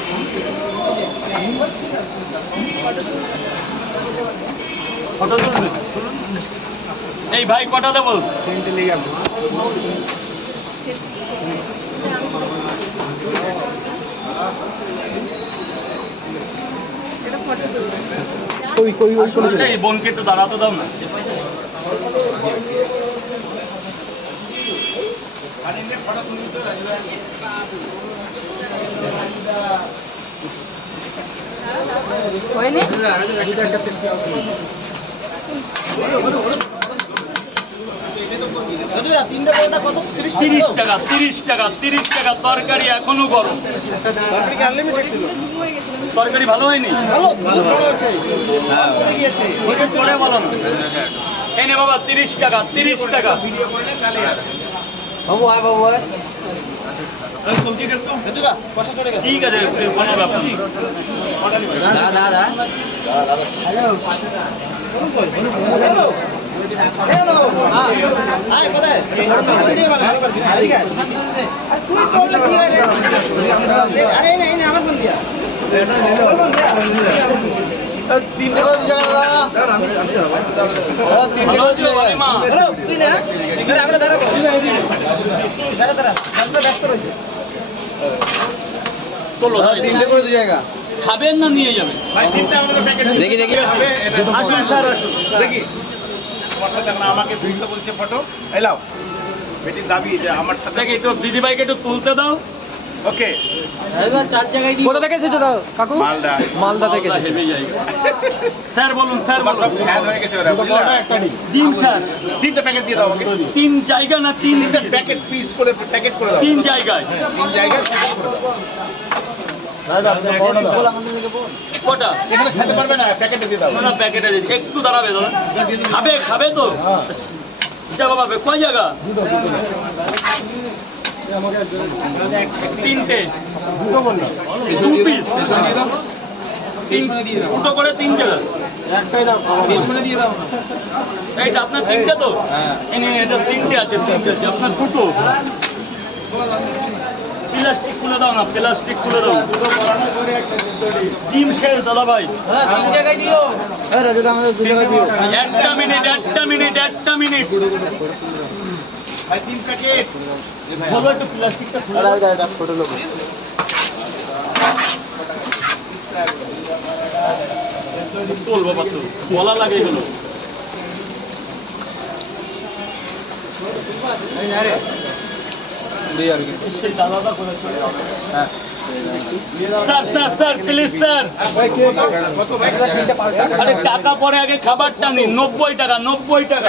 তুলবে এই ভাই কটা দেবো? তিনটে নিয়ে গেল কই কই ওই চলে যাবে এই বোনকে একটু দাঁড়াতে দাও না। হয়নি? তিরিশ টাকা তিরিশ টাকা তিরিশ টাকা তরকারি এখনও গরম। তরকারি ভালো হয়নি? ওইটা পরে বলো না। এই বাবা তিরিশ টাকা তিরিশ টাকা। বাবু আয় বাবু আয়। ঠিক আছে। দাদা দাদা। তিনটে করে দু দাদা আমি আমি দাদা তিনটে ভালো করে আছো দু জায়গায় মা তোলো দাদা তিনটে করে দু জায়গা খাবেন না নিয়ে যাবেন দেখি দেখি। আসুন স্যার আসুন। দেখি তোমার সাথে আমাকে বলছে ফটো। এলাও বেটির দাবি যে আমার সাথে একটু দিদিভাইকে একটু তুলতে দাও। ওকে কোথা থেকে এসেছ দাদা কাকু? মালদা। মালদা থেকে এসেছ। স্যার বলুন স্যার আমার সব ফ্যান হয়ে গেছে ওরা বুঝলা? ডিম শ্বাস তিনটে প্যাকেট দিয়ে দাও আমাকে। তিন জায়গা না তিন তিনটে প্যাকেট পিস করে প্যাকেট করে দাও। তিন জায়গায়। হ্যাঁ, তিন জায়গায় প্যাকেট করে দাও। খেতে পারবে না প্যাকেটে দিয়ে দাও। না প্যাকেটে একটু দাঁড়াবে দাদা খাবে খাবে তো? যা বাবা কয় জায়গা? তিনটে। দু পিস দুটো করে তিন জায়গা এইটা আপনার তিনটে তো? এই এটা তিনটে আছে তিনটে আছে। আপনার দুটো। প্লাস্টিক খুলে দাও না প্লাস্টিক খুলে দাও। ডিম শেষ দাদা ভাই। রাজা আমাদের দু একটা মিনিট একটা মিনিট একটা মিনিট। ভাই তিন প্যাকেট। বলো একটু প্লাস্টিকটা খুলে দাও। লোক বলা লাগে আরে টাকা পরে আগে খাবারটা নিন নব্বই টাকা নব্বই টাকা।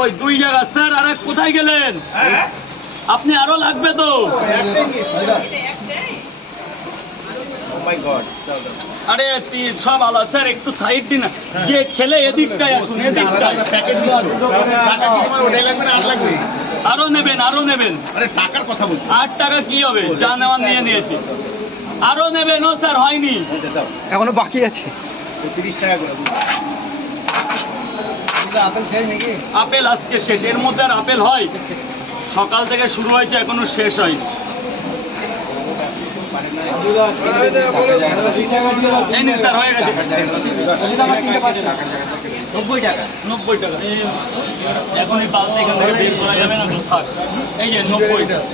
ওই দুই জায়গা স্যার আরে কোথায় গেলেন? আপনি আরও লাগবে তো। ও মাই গড আরে সব আলাদা স্যার একটু সাইড দিন না। যে খেলে এদিকটায় আসুন এদিকটায়। লাগবে না আর লাগবে? আরও নেবেন আরও নেবেন। আরে টাকার কথা বলছি। আট টাকা কি হবে? যা নেওয়ার নিয়ে নিয়েছি। আরও নেবেন ও স্যার হয়নি। এখনও বাকি আছে। তিরিশ টাকা করে। আপেল আজকে শেষ। এর মধ্যে আর আপেল হয়। সকাল থেকে শুরু হয়েছে এখনও শেষ হয়। এই নিন স্যার হয়ে গেছে। নব্বই টাকা। নব্বই টাকা। এখন এই বালতি এখান থেকে বের করা যাবে না তো থাক। এই যে নব্বই টাকা।